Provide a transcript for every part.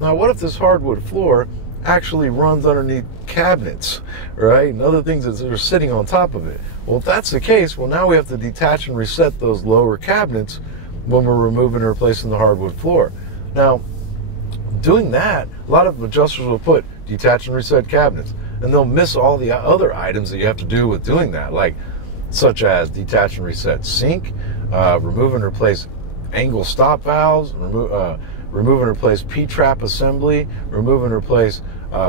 Now, what if this hardwood floor actually runs underneath cabinets, right, and other things that are sitting on top of it? Well, if that's the case, well, now we have to detach and reset those lower cabinets when we're removing and replacing the hardwood floor. Now, doing that, a lot of adjusters will put detach and reset cabinets, and they'll miss all the other items that you have to do with doing that, like such as detach and reset sink, remove and replace angle stop valves, remove and replace P-trap assembly, remove and replace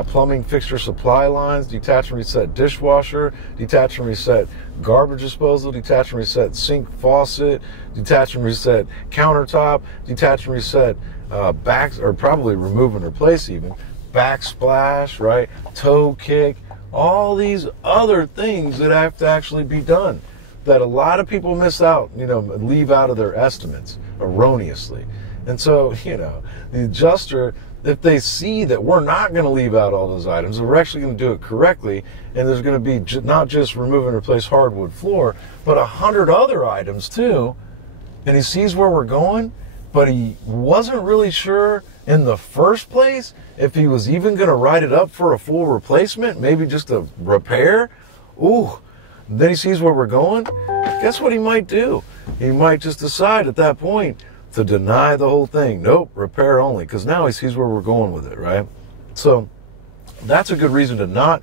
plumbing fixture supply lines, detach and reset dishwasher, detach and reset garbage disposal, detach and reset sink faucet, detach and reset countertop, detach and reset backs, or probably remove and replace even, backsplash, right, toe kick, all these other things that have to actually be done that a lot of people miss out, leave out of their estimates erroneously. And so, the adjuster, if they see that we're not going to leave out all those items, and we're actually going to do it correctly, and there's going to be not just remove and replace hardwood floor, but 100 other items too, and he sees where we're going, but he wasn't really sure in the first place if he was even going to write it up for a full replacement, maybe just a repair. Then he sees where we're going. Guess what he might do? He might just decide at that point to deny the whole thing. Nope, repair only, because now he sees where we're going with it, right? So that's a good reason to not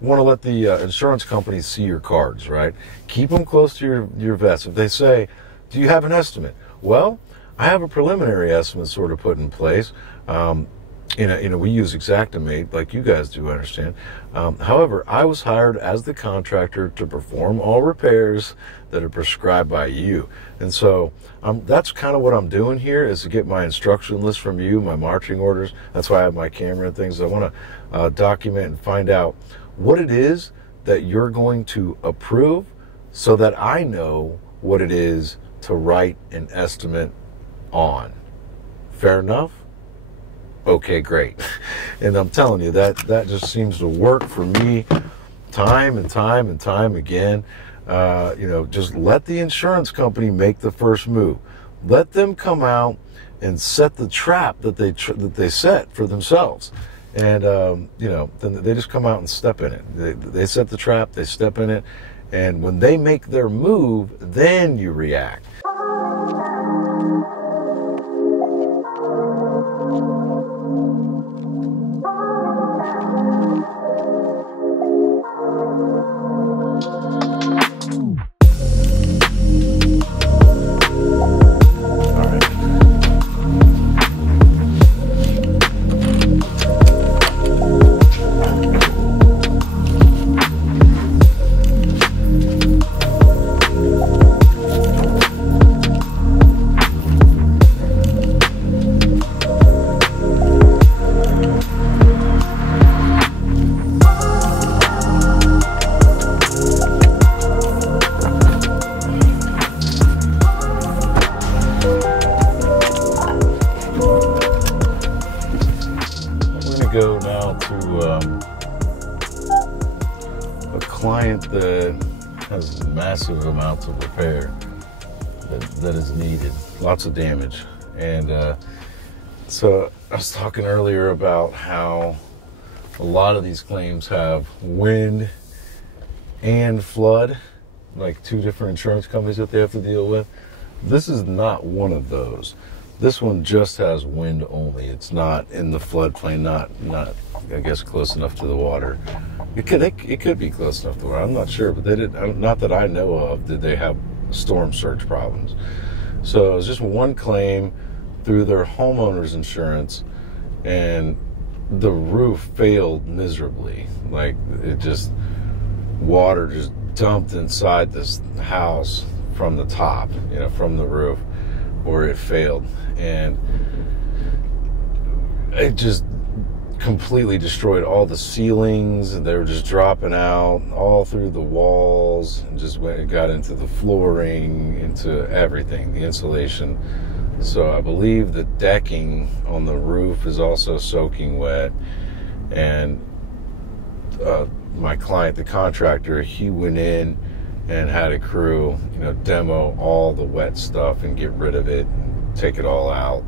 want to let the insurance companies see your cards, right? Keep them close to your vest. If they say, do you have an estimate? Well, I have a preliminary estimate sort of put in place. We use Xactimate like you guys do, I understand. However, I was hired as the contractor to perform all repairs that are prescribed by you. And so that's kind of what I'm doing here, is to get my instruction list from you, my marching orders. That's why I have my camera and things. I want to document and find out what it is that you're going to approve so that I know what it is to write an estimate on. Fair enough? Okay, great. And I'm telling you, that just seems to work for me time and time again. Just let the insurance company make the first move. Let them come out and set the trap that they set for themselves. And, then they just come out and step in it. They set the trap, they step in it. And when they make their move, then you react. Go now to a client that has massive amounts of repair that is needed, lots of damage. And so I was talking earlier about how a lot of these claims have wind and flood, like two different insurance companies that they have to deal with. This is not one of those. This one just has wind only. It's not in the floodplain, not I guess close enough to the water. It could be close enough to the water. I'm not sure, but they did not that I know of did they have storm surge problems. So it was just one claim through their homeowner's insurance, and the roof failed miserably. Like water just dumped inside this house from the top, from the roof, where it failed. And it just completely destroyed all the ceilings, and they were just dropping out all through the walls, and just got into the flooring, into everything, the insulation. So I believe the decking on the roof is also soaking wet. And my client, the contractor, he went in and had a crew, demo all the wet stuff and get rid of it, and take it all out.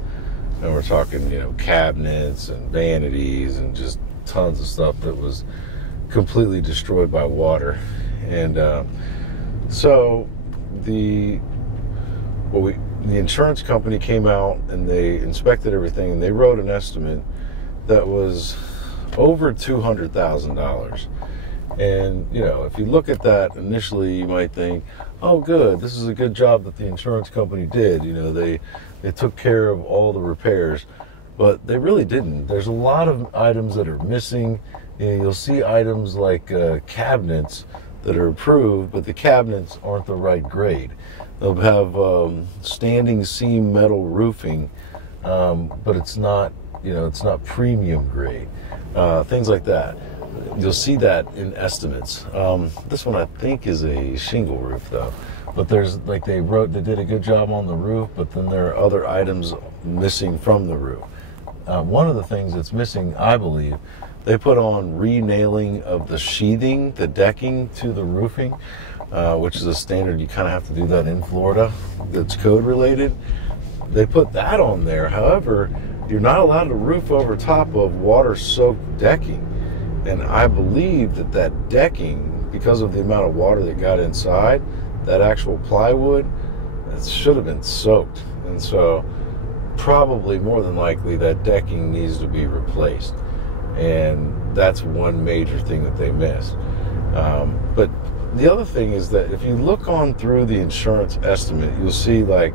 And we're talking, cabinets and vanities and just tons of stuff that was completely destroyed by water. And so the insurance company came out and they inspected everything, and they wrote an estimate that was over $200,000. And, if you look at that initially, you might think, oh, good, this is a good job that the insurance company did. They took care of all the repairs, but they really didn't. There's a lot of items that are missing. You'll see items like cabinets that are approved, but the cabinets aren't the right grade. They'll have standing seam metal roofing, but it's not premium grade. Things like that. You'll see that in estimates. This one I think is a shingle roof though. But there's they did a good job on the roof, but then there are other items missing from the roof. One of the things that's missing, I believe, they put on re-nailing of the sheathing, the decking to the roofing, which is a standard. You kind of have to do that in Florida. That's code related. They put that on there. However, you're not allowed to roof over top of water-soaked decking. And I believe that decking, because of the amount of water that got inside, that actual plywood, it should have been soaked. And so probably more than likely that decking needs to be replaced. And that's one major thing that they missed. But the other thing is that if you look on through the insurance estimate, you'll see like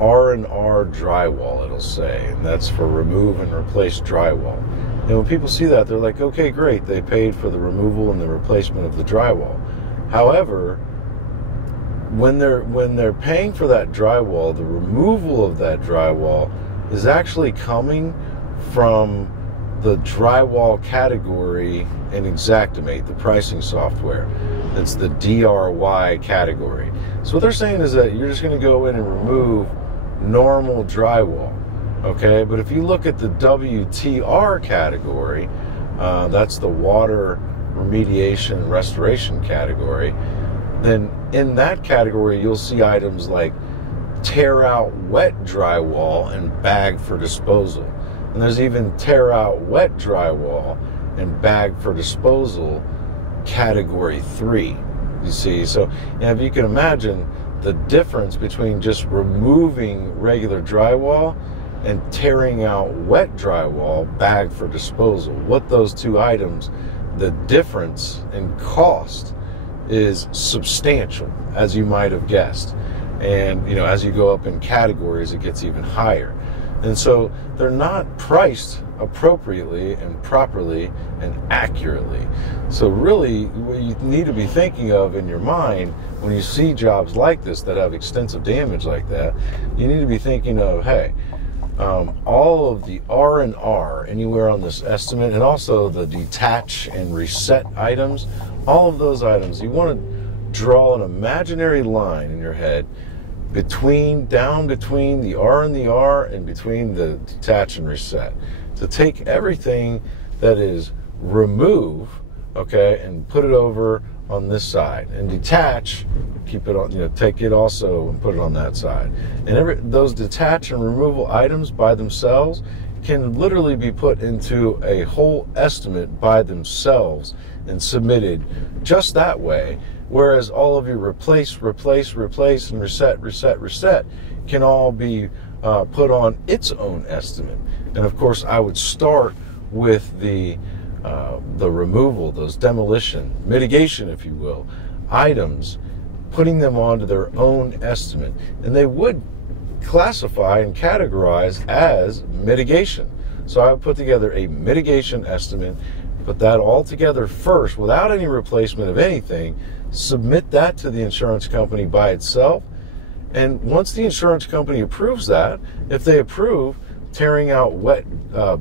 R&R drywall, it'll say, and that's for remove and replace drywall. And when people see that, they're like, okay, great, they paid for the removal and the replacement of the drywall. However, when they're paying for that drywall, the removal of that drywall is actually coming from the drywall category in Xactimate, the pricing software. It's the DRY category. So what they're saying is that you're just going to go in and remove normal drywall, okay? But if you look at the WTR category, that's the water remediation restoration category, then in that category you'll see items like tear out wet drywall and bag for disposal. And there's even tear out wet drywall and bag for disposal category 3. You see, so if you can imagine the difference between just removing regular drywall and tearing out wet drywall, bag for disposal, what those two items, the difference in cost is substantial, as you might have guessed. And as you go up in categories, it gets even higher. And so they're not priced appropriately and properly and accurately. So really, what you need to be thinking of in your mind when you see jobs like this that have extensive damage like that, you need to be thinking of, hey, all of the R&R anywhere on this estimate, and also the detach and reset items, all of those items, you want to draw an imaginary line in your head down between the R and the R and between the detach and reset, to take everything that is remove, okay, and put it over on this side, and detach, keep it on, take it also and put it on that side. And those detach and removal items by themselves can literally be put into a whole estimate by themselves and submitted just that way. Whereas all of your replace, and reset can all be put on its own estimate. And of course, I would start with the removal, those demolition, mitigation, if you will, items, putting them onto their own estimate. And they would classify and categorize as mitigation. So I would put together a mitigation estimate, put that all together first without any replacement of anything, submit that to the insurance company by itself, and once the insurance company approves that, if they approve tearing out wet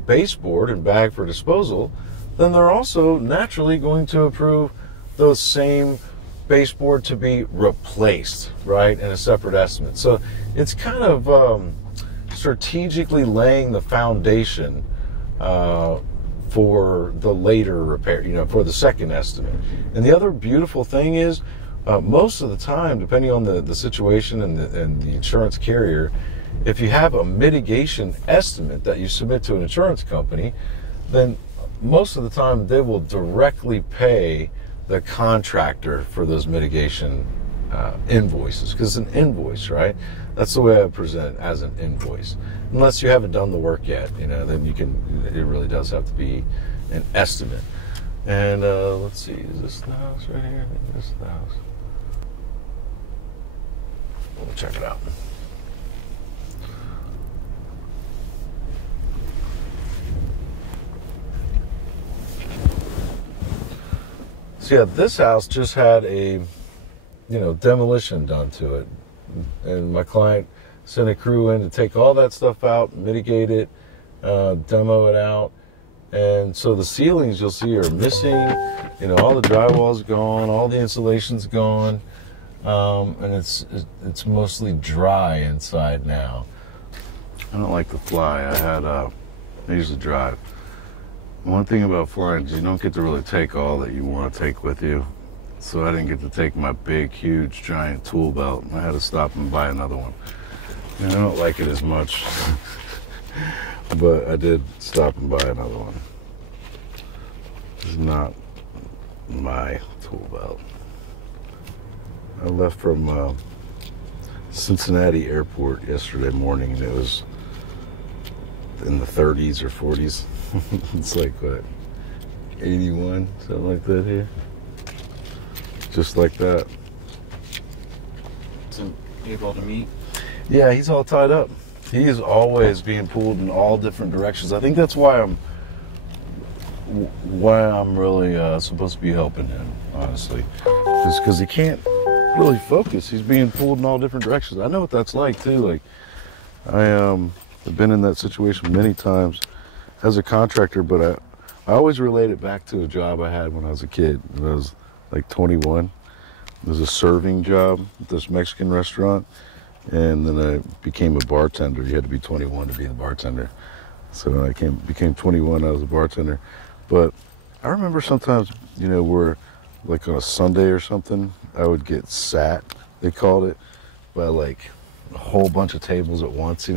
baseboard and bag for disposal, then they're also naturally going to approve those same baseboard to be replaced, right, in a separate estimate. So it's kind of strategically laying the foundation for the later repair, for the second estimate. And the other beautiful thing is, most of the time, depending on the situation and the insurance carrier, if you have a mitigation estimate that you submit to an insurance company, then most of the time they will directly pay the contractor for those mitigation invoices, because it's an invoice, right? That's the way I present it, as an invoice. Unless you haven't done the work yet, then it really does have to be an estimate. And let's see, is this the house right here? I think this is the house. We'll check it out. So yeah, this house just had a demolition done to it, and my client sent a crew in to take all that stuff out, mitigate it, demo it out. And so the ceilings you'll see are missing, all the drywall's gone, all the insulation's gone, and it's mostly dry inside now. I don't like to fly. I usually drive. One thing about flying is you don't get to really take all that you want to take with you. So I didn't get to take my big, huge, giant tool belt. I had to stop and buy another one. And I don't like it as much. But I did stop and buy another one. This is not my tool belt. I left from Cincinnati Airport yesterday morning, and it was in the 30s or 40s. It's like, what, 81, something like that here? Just like that. So able to meet? Yeah, he's all tied up. He is always being pulled in all different directions. I think that's why I'm really supposed to be helping him, honestly. Just because he can't really focus. He's being pulled in all different directions. I know what that's like, too. Like, I've been in that situation many times as a contractor, but I always relate it back to a job I had when I was a kid. When I was like 21. It was a serving job at this Mexican restaurant. And then I became a bartender. You had to be 21 to be a bartender. So when I became 21, I was a bartender. But I remember sometimes, where like on a Sunday or something, I would get sat, they called it, by like a whole bunch of tables at once,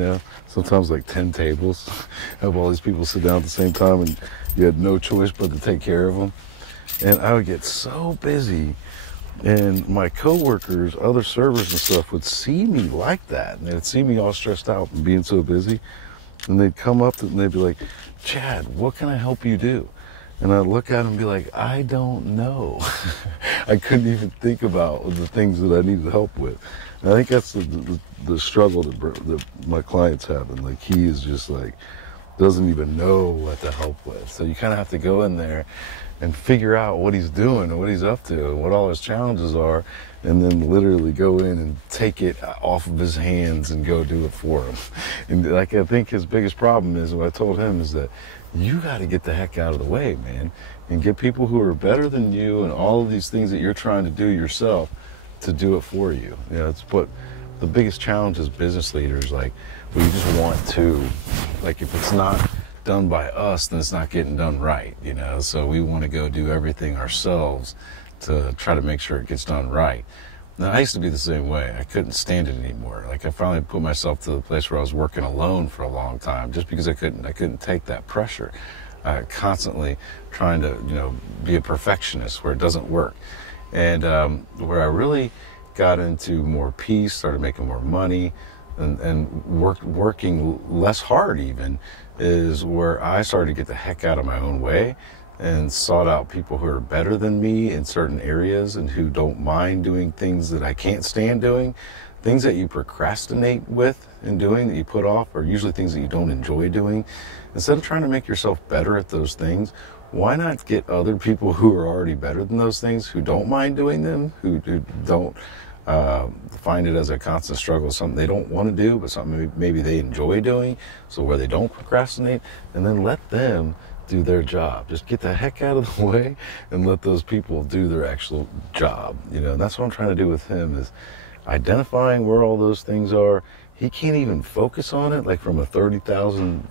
Sometimes like 10 tables. Have all these people sit down at the same time, and you had no choice but to take care of them. And I would get so busy, and my coworkers, other servers and stuff, would see me like that. And they'd see me all stressed out and being so busy. And they'd come up and they'd be like, "Chad, what can I help you do?" And I'd look at them and be like, "I don't know." I couldn't even think about the things that I needed help with. And I think that's the struggle that my client's having. Like, he is just like, doesn't even know what to help with. So you kind of have to go in there and figure out what he's doing and what he's up to and what all his challenges are, and then literally go in and take it off of his hands and go do it for him. And like, I think his biggest problem is, what I told him is that you got to get the heck out of the way, man, and get people who are better than you and all of these things that you're trying to do yourself to do it for you. It's what the biggest challenge is, business leaders, like, we just want to, like, if it's not done by us, then it's not getting done right, so we want to go do everything ourselves to try to make sure it gets done right. Now, I used to be the same way. I couldn't stand it anymore. Like, I finally put myself to the place where I was working alone for a long time, just because I couldn't take that pressure. Constantly trying to be a perfectionist where it doesn't work. And where I really got into more peace, started making more money, and working less hard even, is where I started to get the heck out of my own way and sought out people who are better than me in certain areas and who don't mind doing things that I can't stand doing. Things that you procrastinate with and doing, that you put off, are usually things that you don't enjoy doing. Instead of trying to make yourself better at those things, why not get other people who are already better than those things, who don't mind doing them, who don't find it as a constant struggle, something they don't want to do, but something maybe they enjoy doing, so where they don't procrastinate, and then let them do their job. Just get the heck out of the way and let those people do their actual job. And that's what I'm trying to do with him, is identifying where all those things are. He can't even focus on it, like from a 30,000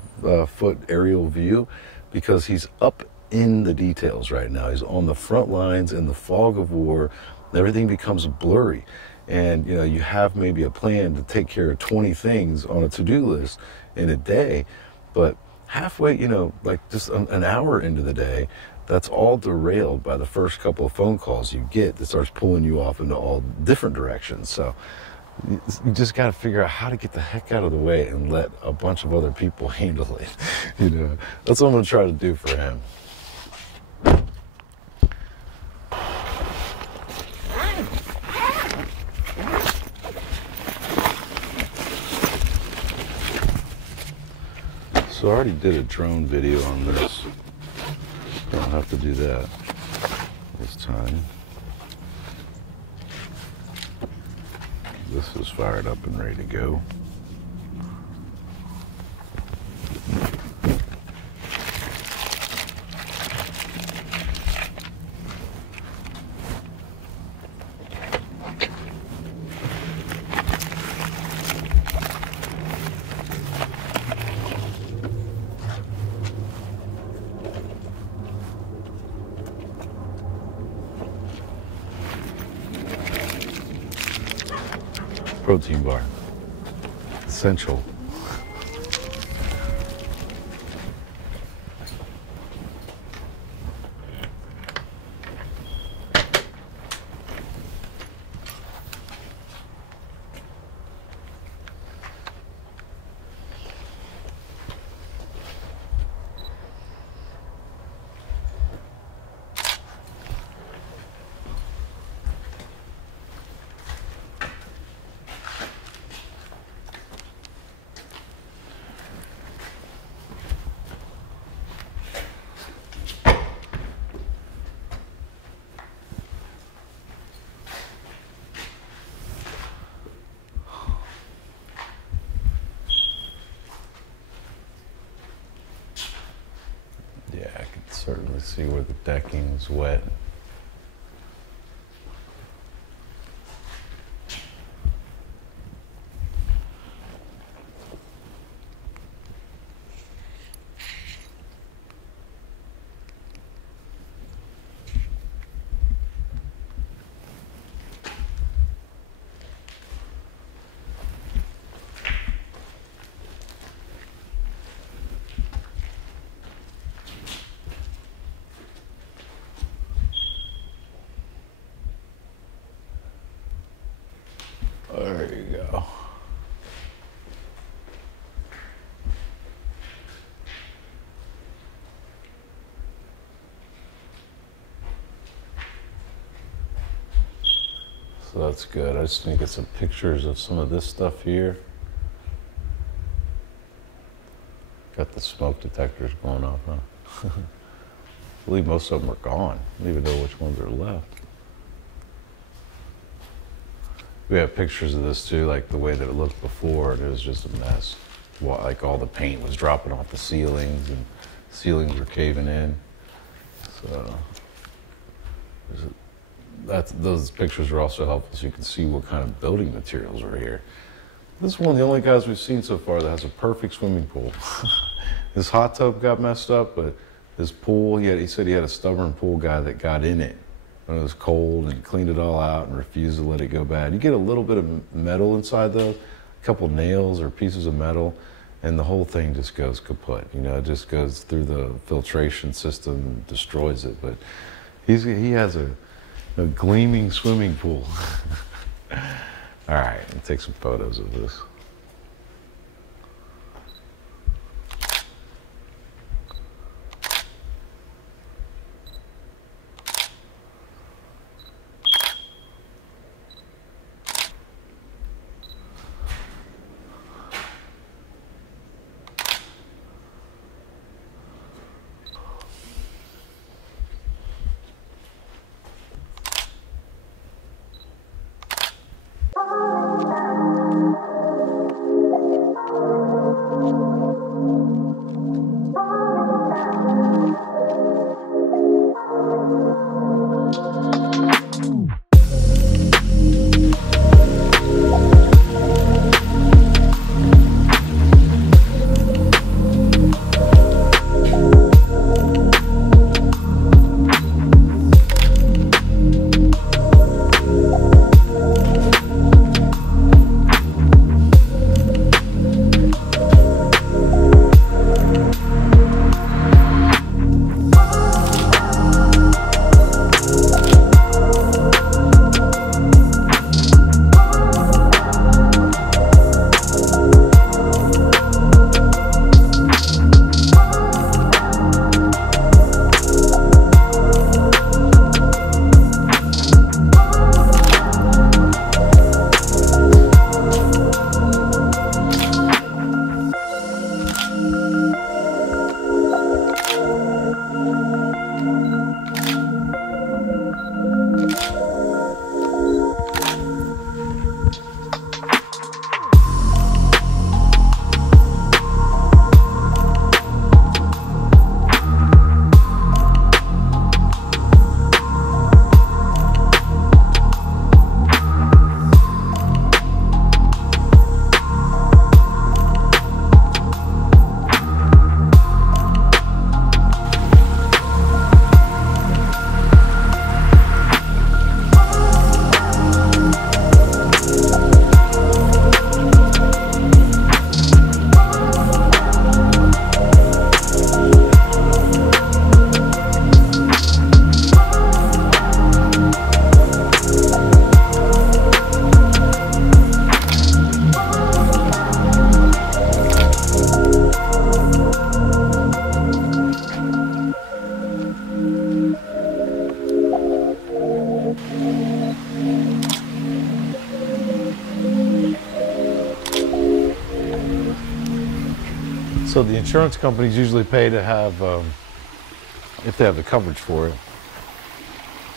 foot aerial view, because he's up in the details right now. He's on the front lines in the fog of war. Everything becomes blurry. and you have maybe a plan to take care of 20 things on a to-do list in a day, but halfway, like just an hour into the day, that's all derailed by the first couple of phone calls you get that starts pulling you off into all different directions. So you just got to figure out how to get the heck out of the way and let a bunch of other people handle it. That's what I'm going to try to do for him. So I already did a drone video on this. Don't have to do that this time. This is fired up and ready to go. Protein bar. Essential. Certainly see where the decking is wet. There you go. So that's good. I just need to get some pictures of some of this stuff here. Got the smoke detectors going off, huh? I believe most of them are gone. I don't even know which ones are left. We have pictures of this too, like the way that it looked before. It was just a mess. Like all the paint was dropping off the ceilings and ceilings were caving in. So those pictures are also helpful so you can see what kind of building materials are here. This is one of the only guys we've seen so far that has a perfect swimming pool. His hot tub got messed up, but his pool, he said he had a stubborn pool guy that got in it when it was cold and cleaned it all out and refused to let it go bad. You get a little bit of metal inside though, a couple nails or pieces of metal, and the whole thing just goes kaput. It just goes through the filtration system and destroys it. But he has a gleaming swimming pool. All right, let's take some photos of this. So the insurance companies usually pay to have, if they have the coverage for it,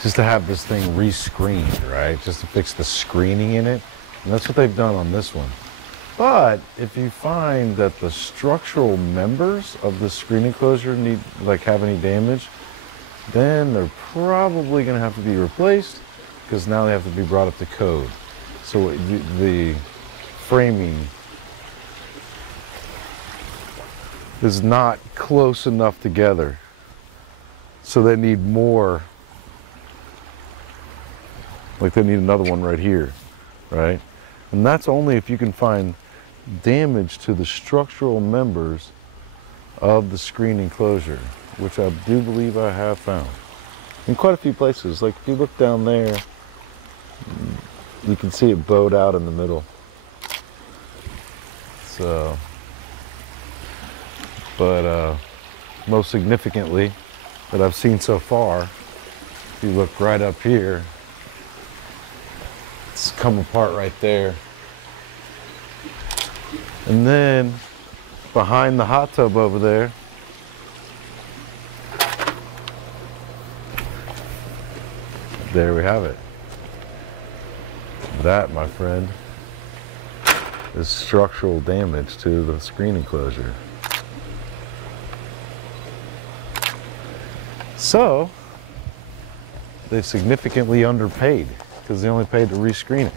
just to have this thing re-screened, right? Just to fix the screening in it. And that's what they've done on this one. But if you find that the structural members of the screen enclosure have any damage, then they're probably going to have to be replaced, because now they have to be brought up to code. So the framing is not close enough together. So they need more, like they need another one right here, right? And that's only if you can find damage to the structural members of the screen enclosure, which I do believe I have found in quite a few places. Like if you look down there, you can see it bowed out in the middle. So, but most significantly that I've seen so far, if you look right up here, it's come apart right there. And then behind the hot tub over there, there we have it. That, my friend, is structural damage to the screen enclosure. So, they significantly underpaid because they only paid to rescreen it.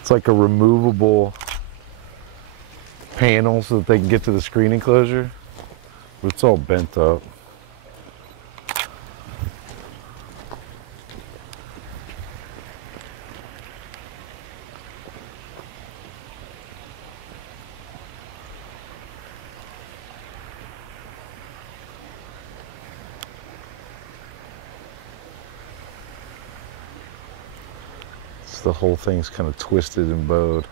It's like a removable panel so that they can get to the screen enclosure, but it's all bent up. The whole thing's kind of twisted and bowed.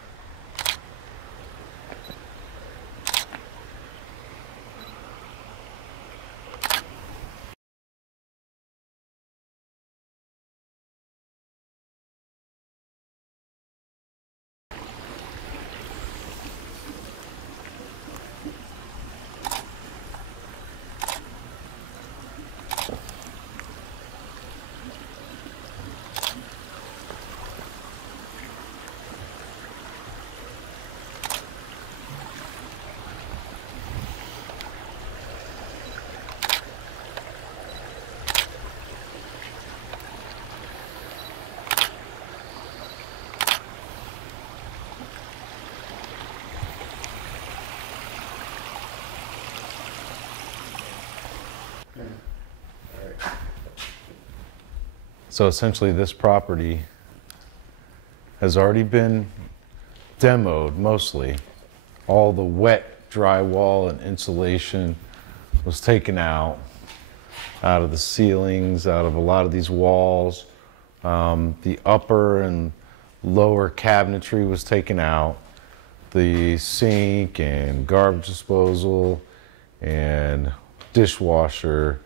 So essentially this property has already been demoed mostly. All the wet drywall and insulation was taken out of the ceilings, out of a lot of these walls. The upper and lower cabinetry was taken out. The sink and garbage disposal and dishwasher,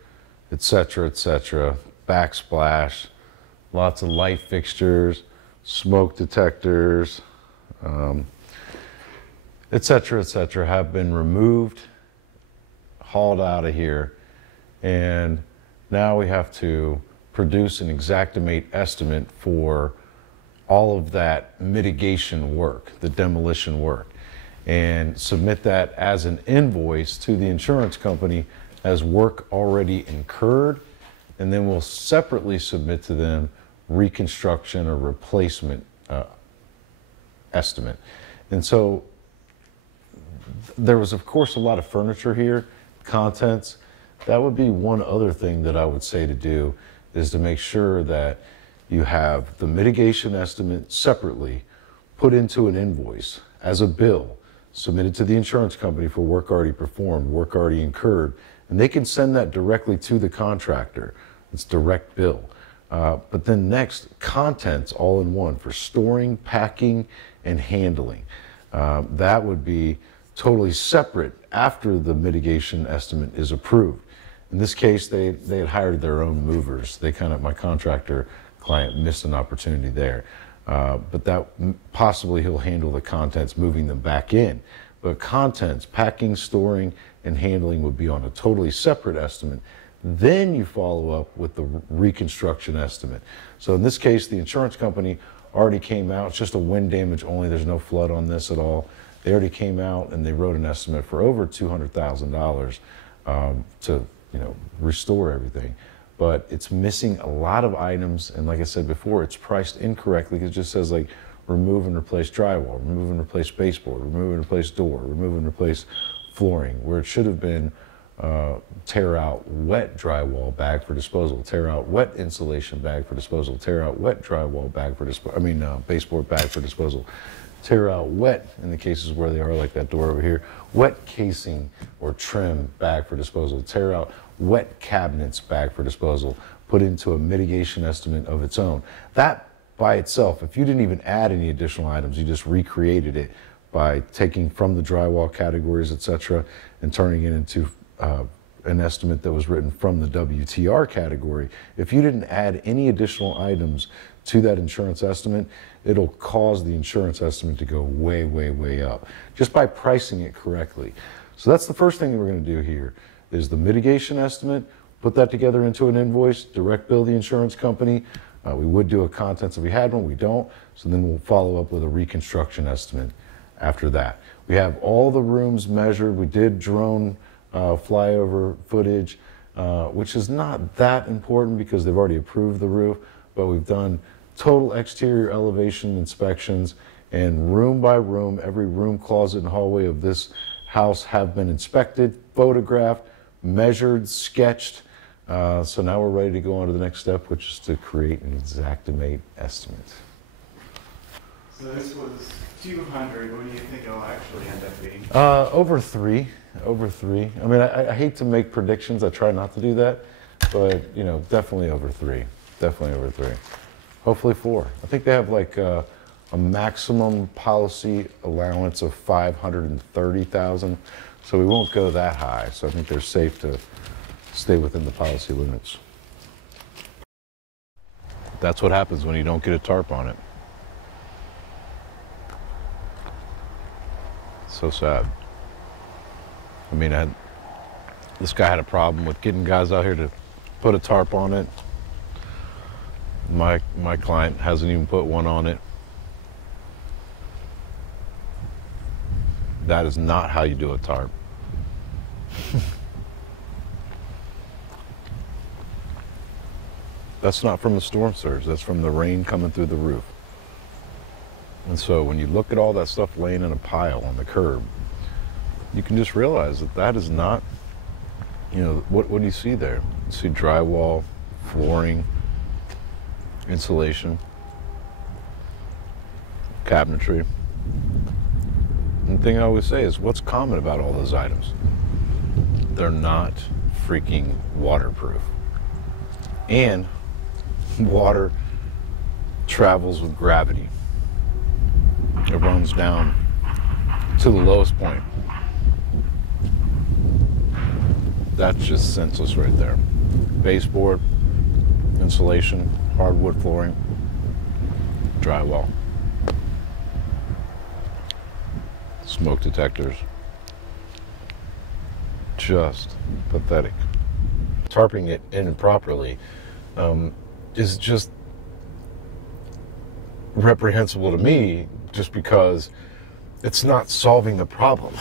etc., backsplash. Lots of light fixtures, smoke detectors, etc., have been removed, hauled out of here, and now we have to produce an Xactimate estimate for all of that mitigation work, the demolition work, and submit that as an invoice to the insurance company as work already incurred, and then we'll separately submit to them reconstruction or replacement estimate. And so there was, of course, a lot of furniture here, contents. That would be one other thing that I would say to do, is to make sure that you have the mitigation estimate separately put into an invoice as a bill submitted to the insurance company for work already performed, work already incurred, and they can send that directly to the contractor. It's direct bill. But then next, contents all in one for storing, packing, and handling. That would be totally separate after the mitigation estimate is approved. In this case, they had hired their own movers. My contractor client missed an opportunity there. but that possibly he'll handle the contents, moving them back in. But contents, packing, storing, and handling would be on a totally separate estimate. Then you follow up with the reconstruction estimate. So in this case, the insurance company already came out. It's just a wind damage only. There's no flood on this at all. They already came out and they wrote an estimate for over $200,000 to restore everything. But it's missing a lot of items, and like I said before, it's priced incorrectly. It just says like remove and replace drywall, remove and replace baseboard, remove and replace door, remove and replace flooring, where it should have been tear out wet drywall bag for disposal, tear out wet insulation bag for disposal, tear out wet drywall bag for disposal, baseboard bag for disposal, tear out wet, in the cases where they are like that door over here, wet casing or trim bag for disposal, tear out wet cabinets bag for disposal, put into a mitigation estimate of its own. That by itself, if you didn't even add any additional items, you just recreated it by taking from the drywall categories, etc., and turning it into an estimate that was written from the WTR category. If you didn't add any additional items to that insurance estimate, it'll cause the insurance estimate to go way, way, way up just by pricing it correctly. So that's the first thing that we're going to do here is the mitigation estimate, put that together into an invoice, direct bill the insurance company. We would do a contents if we had one, we don't. So then we'll follow up with a reconstruction estimate after that. We have all the rooms measured. We did drone flyover footage, which is not that important because they've already approved the roof, but we've done total exterior elevation inspections, and room by room, every room, closet, and hallway of this house have been inspected, photographed, measured, sketched. So now we're ready to go on to the next step, which is to create an Xactimate estimate. So this was 200. What do you think it'll actually end up being? Over three. I mean, I hate to make predictions. I try not to do that, but definitely over three. Definitely over three. Hopefully 4. I think they have like a maximum policy allowance of $530,000, so we won't go that high. So I think they're safe to stay within the policy limits. That's what happens when you don't get a tarp on it. So sad. I mean, this guy had a problem with getting guys out here to put a tarp on it. My client hasn't even put one on it. That is not how you do a tarp. That's not from the storm surge. That's from the rain coming through the roof. And so when you look at all that stuff laying in a pile on the curb, you can just realize that that is not, what do you see there? You see drywall, flooring, insulation, cabinetry. And the thing I always say is, what's common about all those items? They're not freaking waterproof. And water travels with gravity. It runs down to the lowest point. That's just senseless right there. Baseboard, insulation, hardwood flooring, drywall, smoke detectors. Just pathetic. Tarping it in properly is just reprehensible to me, just because it's not solving the problem.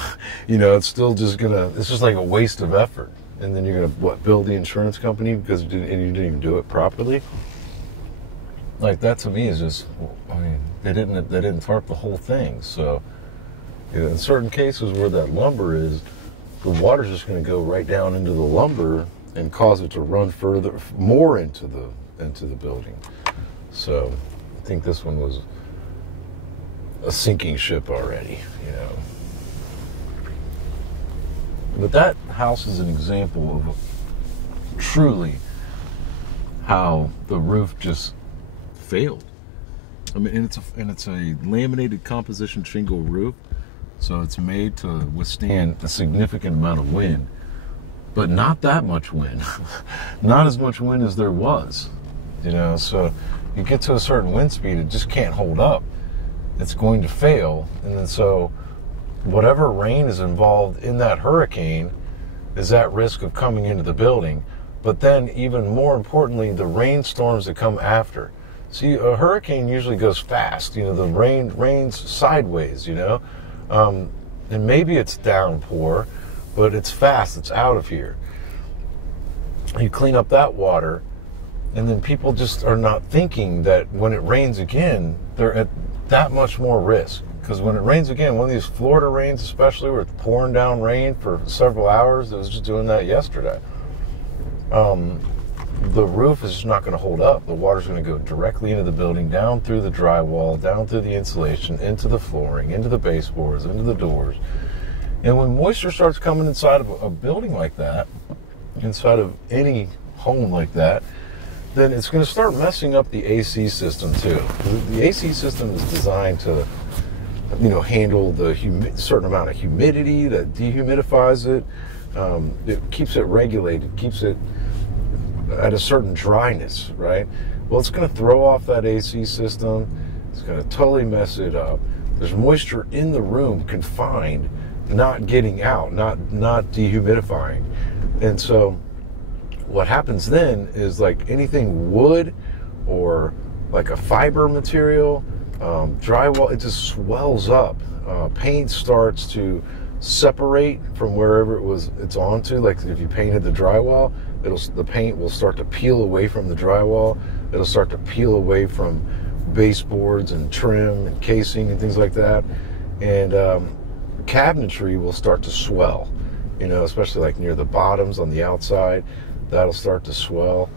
It's still just it's just like a waste of effort. And then you're gonna build the insurance company because you didn't even do it properly. Like, that to me is just, I mean, they didn't tarp the whole thing. So in certain cases where that lumber is, the water's just gonna go right down into the lumber and cause it to run more into the building. So I think this one was a sinking ship already, But that house is an example of truly how the roof just failed. I mean, and it's a laminated composition shingle roof, so it's made to withstand a significant amount of wind, but not that much wind. Not as much wind as there was, So you get to a certain wind speed, it just can't hold up. It's going to fail. And then so whatever rain is involved in that hurricane is at risk of coming into the building. But then even more importantly, the rainstorms that come after. See, a hurricane usually goes fast. You know, the rains sideways, you know. And maybe it's downpour, but it's fast. It's out of here. You clean up that water, and then people just are not thinking that when it rains again, they're at that much more risk. Because when it rains again, one of these Florida rains especially, where it's pouring down rain for several hours, it was just doing that yesterday. The roof is just not going to hold up. The water's going to go directly into the building, down through the drywall, down through the insulation, into the flooring, into the baseboards, into the doors. And when moisture starts coming inside of a building like that, inside of any home like that, then it's going to start messing up the AC system too. The AC system is designed to, you know, handle the certain amount of humidity that dehumidifies it. It keeps it regulated, keeps it at a certain dryness, right? Well, it's going to throw off that AC system. It's going to totally mess it up. There's moisture in the room confined, not getting out, not dehumidifying. And so what happens then is, like anything wood or like a fiber material, drywall, it just swells up. Paint starts to separate from wherever it's onto. Like if you painted the drywall, the paint will start to peel away from the drywall. It'll start to peel away from baseboards and trim and casing and things like that. And cabinetry will start to swell, you know, especially like near the bottoms on the outside. That'll start to swell.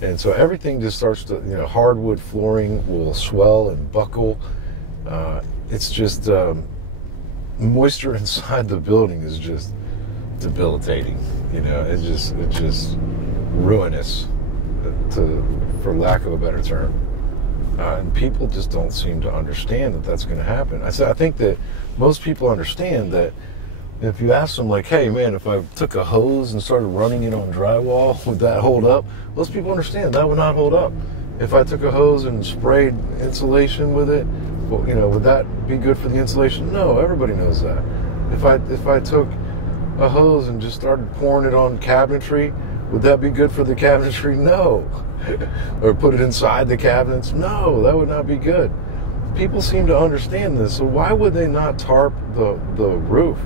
And so everything just starts to, you know, hardwood flooring will swell and buckle. It's just moisture inside the building is just debilitating. You know, it's just ruinous, for lack of a better term. And people just don't seem to understand that that's going to happen. I think that most people understand that if you ask them, like, hey, man, if I took a hose and started running it on drywall, would that hold up? Most people understand that would not hold up. If I took a hose and sprayed insulation with it, well, you know, would that be good for the insulation? No, everybody knows that. If I took a hose and just started pouring it on cabinetry, would that be good for the cabinetry? No. Or put it inside the cabinets? No, that would not be good. People seem to understand this, so why would they not tarp the roof?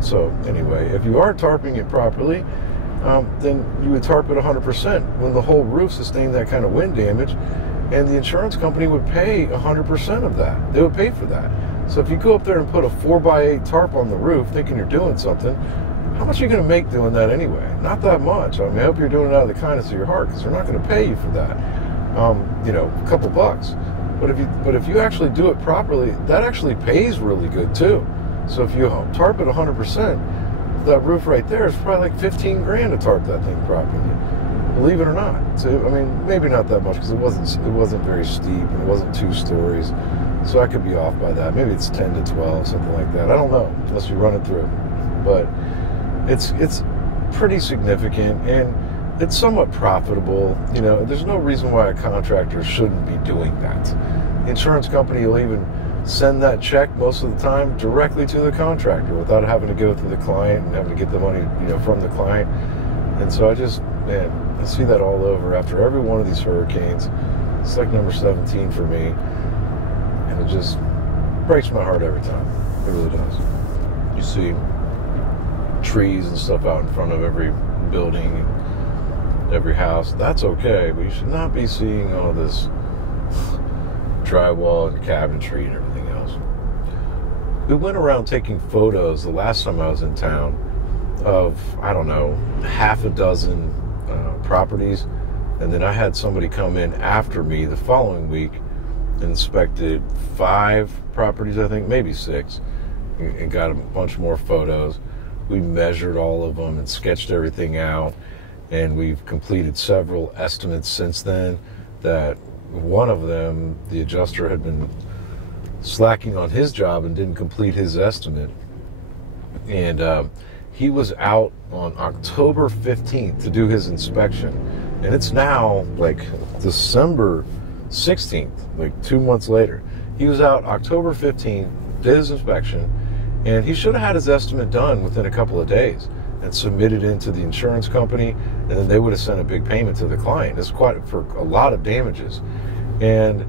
So anyway, if you are tarping it properly, then you would tarp it 100% when the whole roof sustained that kind of wind damage, and the insurance company would pay 100% of that. They would pay for that. So if you go up there and put a 4x8 tarp on the roof thinking you're doing something, how much are you going to make doing that anyway? Not that much. I mean, I hope you're doing it out of the kindness of your heart, because they're not going to pay you for that. You know, a couple bucks. But if you actually do it properly, that actually pays really good too. So if you tarp it 100%, that roof right there is probably like $15,000 to tarp that thing properly. Believe it or not. So I mean, maybe not that much, because it wasn't very steep and it wasn't 2 stories. So I could be off by that. Maybe it's 10 to 12, something like that. I don't know, unless you run it through. But it's pretty significant, and it's somewhat profitable. You know, there's no reason why a contractor shouldn't be doing that. The insurance company will even send that check most of the time directly to the contractor without having to go through the client and having to get the money, you know, from the client. And so I see that all over after every one of these hurricanes. It's like number 17 for me, and it just breaks my heart every time. It really does. You see trees and stuff out in front of every building, every house. That's okay, but you should not be seeing all this drywall and cabinetry and everything else. We went around taking photos the last time I was in town of, I don't know, half a dozen properties, and then I had somebody come in after me the following week and inspected 5 properties, I think, maybe 6, and got a bunch more photos. We measured all of them and sketched everything out, and we've completed several estimates since then. That one of them, the adjuster had been slacking on his job and didn't complete his estimate, and he was out on October 15th to do his inspection, and it's now like December 16th, like 2 months later. He was out October 15th, did his inspection, and he should have had his estimate done within a couple of days and submitted into the insurance company, and then they would have sent a big payment to the client. It's quite for a lot of damages. And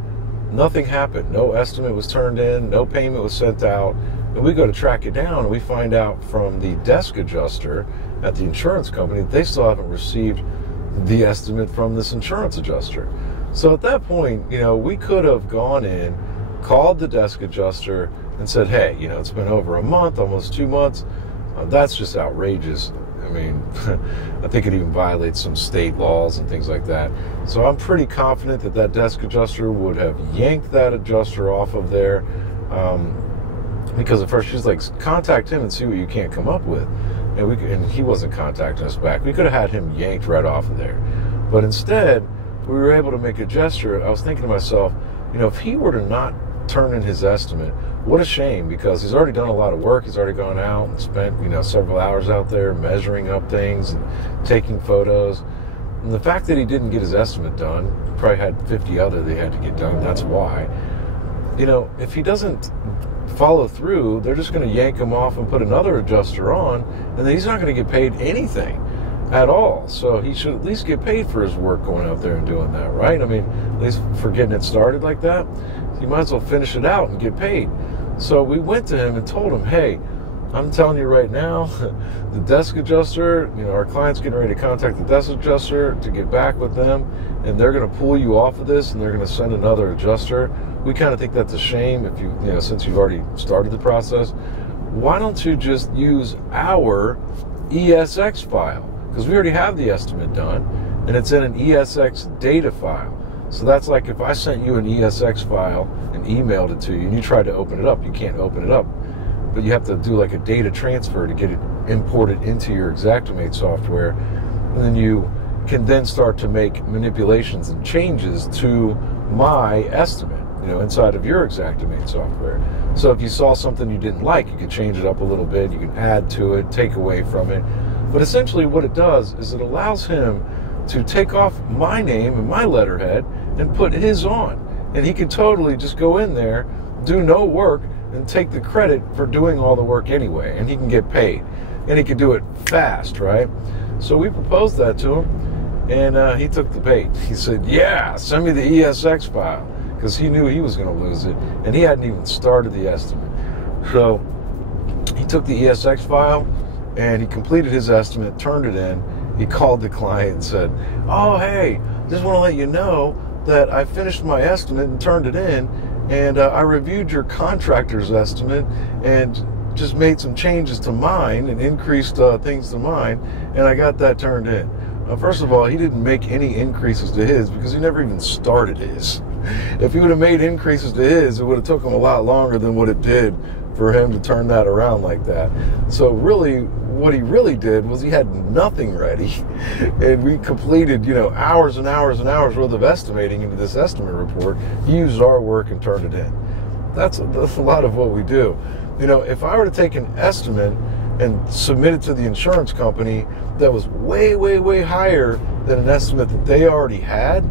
nothing happened. No estimate was turned in, no payment was sent out. And we go to track it down, and we find out from the desk adjuster at the insurance company that they still haven't received the estimate from this insurance adjuster. So at that point, we could have gone in, called the desk adjuster, and said, hey, it's been over a month, almost 2 months. That's just outrageous. I mean, I think it even violates some state laws and things like that. So I'm pretty confident that that desk adjuster would have yanked that adjuster off of there, because at first she's like, contact him and see what you can't come up with. And he wasn't contacting us back. We could have had him yanked right off of there. But instead, we were able to make a gesture. I was thinking to myself, if he were to not turn in his estimate, what a shame, because he's already done a lot of work. He's already gone out and spent, several hours out there measuring up things and taking photos. And the fact that he didn't get his estimate done, probably had 50 other that he had to get done. That's why. If he doesn't follow through, they're just going to yank him off and put another adjuster on, and then he's not going to get paid anything at all. So he should at least get paid for his work going out there and doing that, right? I mean, at least for getting it started like that. You might as well finish it out and get paid. So we went to him and told him, hey, I'm telling you right now, the desk adjuster, our client's getting ready to contact the desk adjuster to get back with them, and they're going to pull you off of this, and they're going to send another adjuster. We kind of think that's a shame if since you've already started the process. Why don't you just use our ESX file? Because we already have the estimate done, and it's in an ESX data file. So that's like if I sent you an ESX file and emailed it to you, and you tried to open it up, you can't open it up. But you have to do like a data transfer to get it imported into your Xactimate software, and then you can then start to make manipulations and changes to my estimate, inside of your Xactimate software. So if you saw something you didn't like, you could change it up a little bit, you can add to it, take away from it. But essentially what it does is it allows him to take off my name and my letterhead and put his on. And he can totally just go in there, do no work, and take the credit for doing all the work anyway. And he can get paid. And he can do it fast, right? So we proposed that to him, and he took the bait. He said, yeah, send me the ESX file, because he knew he was going to lose it, and he hadn't even started the estimate. So he took the ESX file, and he completed his estimate, turned it in. He called the client and said, oh, hey, just want to let you know that I finished my estimate and turned it in, and I reviewed your contractor's estimate and just made some changes to mine and increased things to mine, and I got that turned in. First of all, he didn't make any increases to his because he never even started his. If he would have made increases to his, it would have took him a lot longer than what it did for him to turn that around like that. So really, what he really did was he had nothing ready, and we completed, hours and hours and hours worth of estimating into this estimate report. He used our work and turned it in. That's a lot of what we do. If I were to take an estimate and submit it to the insurance company that was way, way, way higher than an estimate that they already had,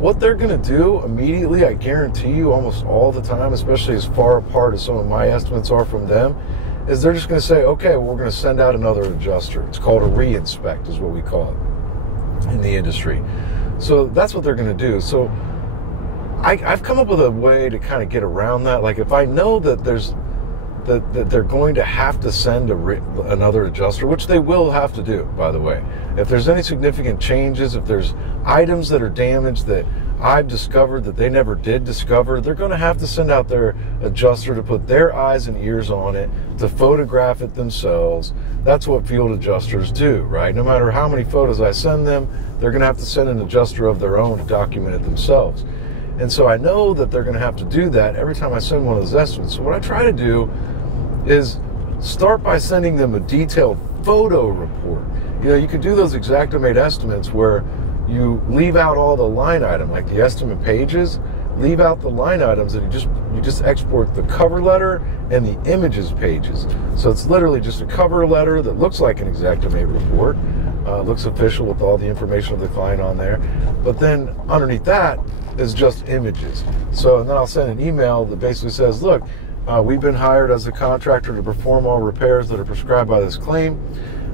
what they're going to do immediately, I guarantee you almost all the time, especially as far apart as some of my estimates are from them, is they're just going to say, okay, well, we're going to send out another adjuster. It's called a re-inspect is what we call it in the industry. So that's what they're going to do. So I've come up with a way to kind of get around that. Like if I know that that they're going to have to send another adjuster, which they will have to do, by the way. If there's any significant changes, if there's items that are damaged that I've discovered that they never did discover, they're going to have to send out their adjuster to put their eyes and ears on it, to photograph it themselves. That's what field adjusters do, right? No matter how many photos I send them, they're going to have to send an adjuster of their own to document it themselves. And so I know that they're going to have to do that every time I send one of those estimates. So what I try to do is start by sending them a detailed photo report. You can do those Xactimate estimates where you leave out all the line item, like the estimate pages, leave out the line items, and you just export the cover letter and the images pages. So it's literally just a cover letter that looks like an Xactimate report Looks official with all the information of the client on there. But then underneath that is just images. So, and then I'll send an email that basically says, look, we've been hired as a contractor to perform all repairs that are prescribed by this claim.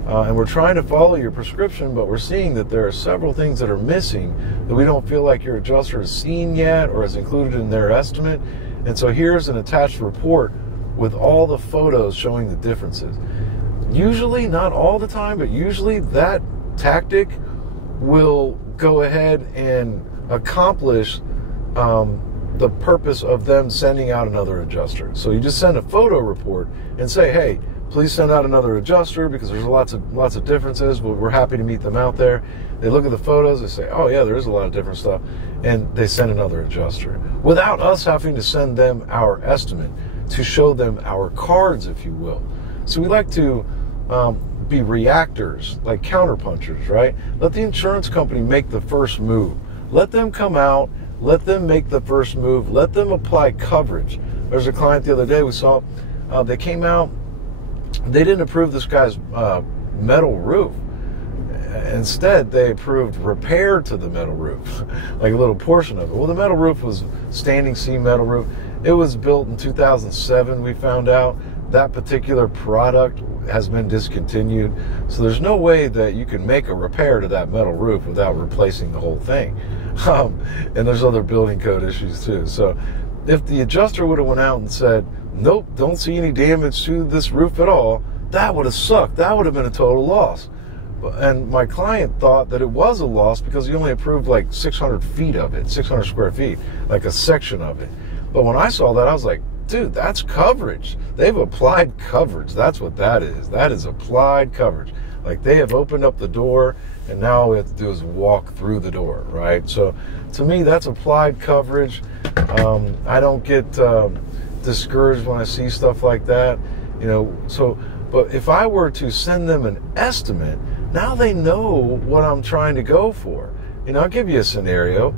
And we're trying to follow your prescription, but we're seeing that there are several things that are missing that we don't feel like your adjuster has seen yet or has included in their estimate. And so here's an attached report with all the photos showing the differences. Usually, not all the time, but usually that tactic will go ahead and accomplish the purpose of them sending out another adjuster. So you just send a photo report and say, hey, please send out another adjuster because there's lots of differences, but we're happy to meet them out there. They look at the photos, they say, oh yeah, there is a lot of different stuff, and they send another adjuster without us having to send them our estimate to show them our cards, if you will. So we like to be reactors, like counterpunchers, right? Let the insurance company make the first move. Let them come out, let them make the first move, let them apply coverage. There's a client the other day we saw, they came out, they didn't approve this guy's metal roof. Instead, they approved repair to the metal roof, like a little portion of it. Well, the metal roof was standing seam metal roof. It was built in 2007, we found out. That particular product has been discontinued. So there's no way that you can make a repair to that metal roof without replacing the whole thing. And there's other building code issues too. So if the adjuster would have went out and said, nope, don't see any damage to this roof at all, that would have sucked. That would have been a total loss. And my client thought that it was a loss because he only approved like 600 feet of it, 600 square feet, like a section of it. But when I saw that, I was like, dude, that's coverage. They've applied coverage. That's what that is. That is applied coverage. Like they have opened up the door and now all we have to do is walk through the door, right? So to me, that's applied coverage. I don't get discouraged when I see stuff like that, you know. So, but if I were to send them an estimate, now they know what I'm trying to go for. You know, I'll give you a scenario.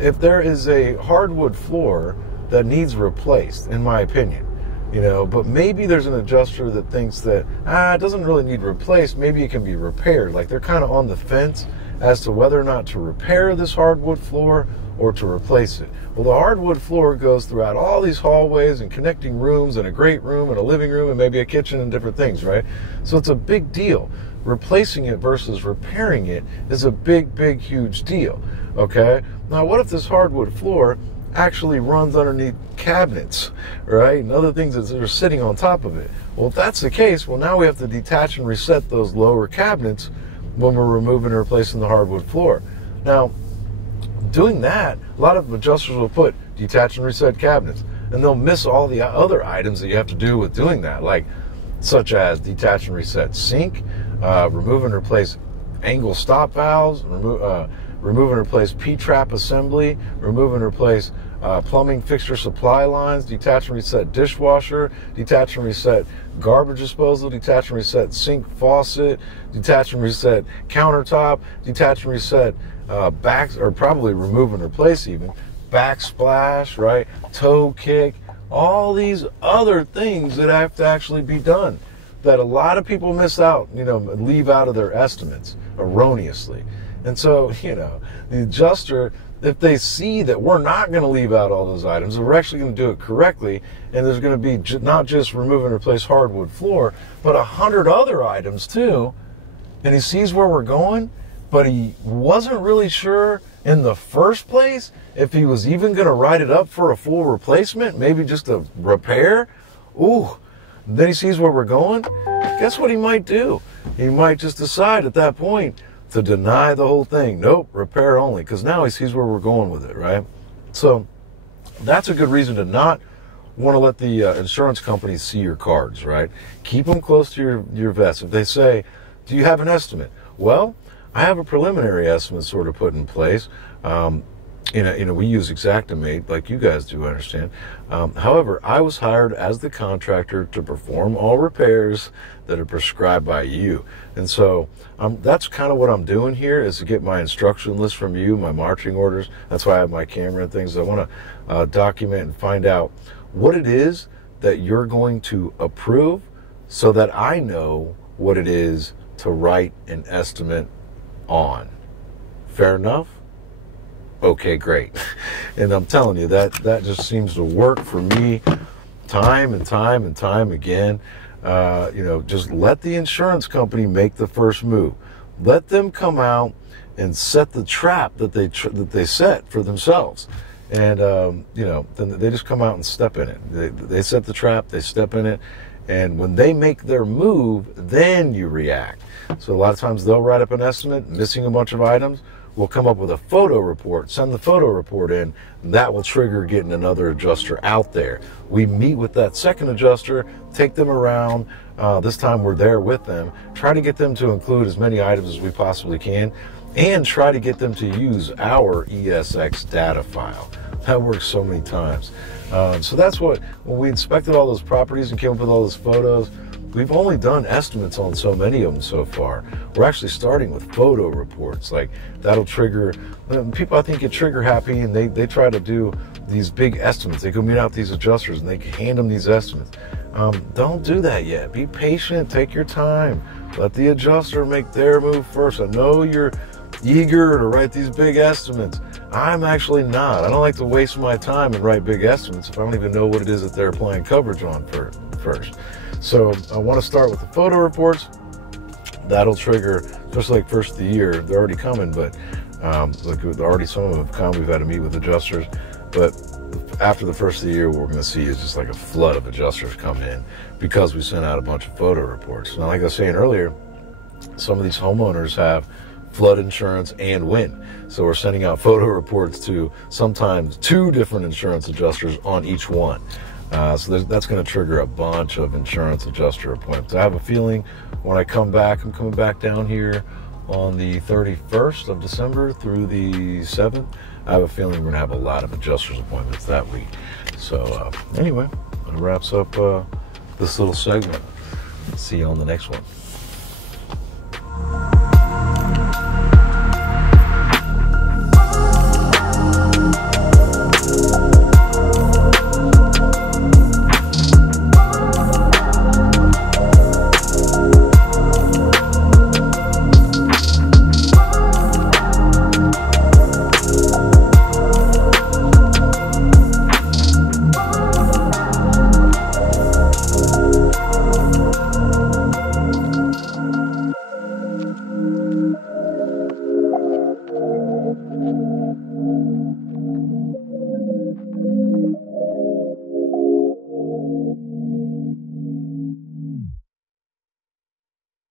If there is a hardwood floor that needs replaced, in my opinion, you know, but maybe there's an adjuster that thinks that, it doesn't really need replaced, maybe it can be repaired. Like they're kind of on the fence as to whether or not to repair this hardwood floor or to replace it. Well, the hardwood floor goes throughout all these hallways and connecting rooms and a great room and a living room and maybe a kitchen and different things, right? So it's a big deal. Replacing it versus repairing it is a big, big, huge deal, okay? Now, what if this hardwood floor actually runs underneath cabinets, right, and other things that are sitting on top of it? Well, if that's the case, well, now we have to detach and reset those lower cabinets when we're removing and replacing the hardwood floor. Now, doing that, a lot of adjusters will put detach and reset cabinets, and they'll miss all the other items that you have to do with doing that, like such as detach and reset sink, remove and replace angle stop valves, remove and replace P-trap assembly, remove and replace plumbing fixture supply lines, detach and reset dishwasher, detach and reset garbage disposal, detach and reset sink faucet, detach and reset countertop, detach and reset backs, or probably remove and replace even, backsplash, right, toe kick, all these other things that have to actually be done that a lot of people miss out, you know, leave out of their estimates erroneously. And so, you know, the adjuster, if they see that we're not going to leave out all those items, that we're actually going to do it correctly, and there's going to be not just remove and replace hardwood floor, but 100 other items too, and he sees where we're going, but he wasn't really sure in the first place if he was even going to write it up for a full replacement, maybe just a repair. Ooh, then he sees where we're going. Guess what he might do? He might just decide at that point to deny the whole thing. Nope, repair only, because now he sees where we're going with it, right? So that's a good reason to not want to let the insurance companies see your cards, right? Keep them close to your vest. If they say, do you have an estimate? Well, I have a preliminary estimate sort of put in place. You know, we use Xactimate like you guys do, I understand. However, I was hired as the contractor to perform all repairs that are prescribed by you. And so that's kind of what I'm doing here, is to get my instruction list from you, my marching orders. That's why I have my camera and things. I want to document and find out what it is that you're going to approve so that I know what it is to write an estimate on. Fair enough? Okay, great. And I'm telling you, that just seems to work for me time and time and time again. Just let the insurance company make the first move. Let them come out and set the trap that they set for themselves. And, then they just come out and step in it. They set the trap, they step in it. And when they make their move, then you react. So a lot of times they'll write up an estimate, missing a bunch of items. We'll come up with a photo report, send the photo report in. That will trigger getting another adjuster out there. We meet with that second adjuster, take them around. This time we're there with them. Try to get them to include as many items as we possibly can, and try to get them to use our ESX data file. That works so many times. So that's when we inspected all those properties and came up with all those photos. We've only done estimates on so many of them so far. We're actually starting with photo reports. Like, that'll trigger, people I think get trigger happy, and they try to do these big estimates. They go meet out these adjusters and they hand them these estimates. Don't do that yet. Be patient, take your time. Let the adjuster make their move first. I know you're eager to write these big estimates. I'm actually not. I don't like to waste my time and write big estimates if I don't even know what it is that they're applying coverage on first. So I want to start with the photo reports. That'll trigger, especially like first of the year. They're already coming, but already some of them have come. We've had to meet with adjusters. But after the first of the year, what we're going to see is just like a flood of adjusters come in because we sent out a bunch of photo reports. Now, like I was saying earlier, some of these homeowners have flood insurance and wind. So we're sending out photo reports to sometimes 2 different insurance adjusters on each one. So that's going to trigger a bunch of insurance adjuster appointments. I have a feeling when I come back, I'm coming back down here on the 31st of December through the 7th. I have a feeling we're going to have a lot of adjusters appointments that week. So anyway, that wraps up this little segment. See you on the next one.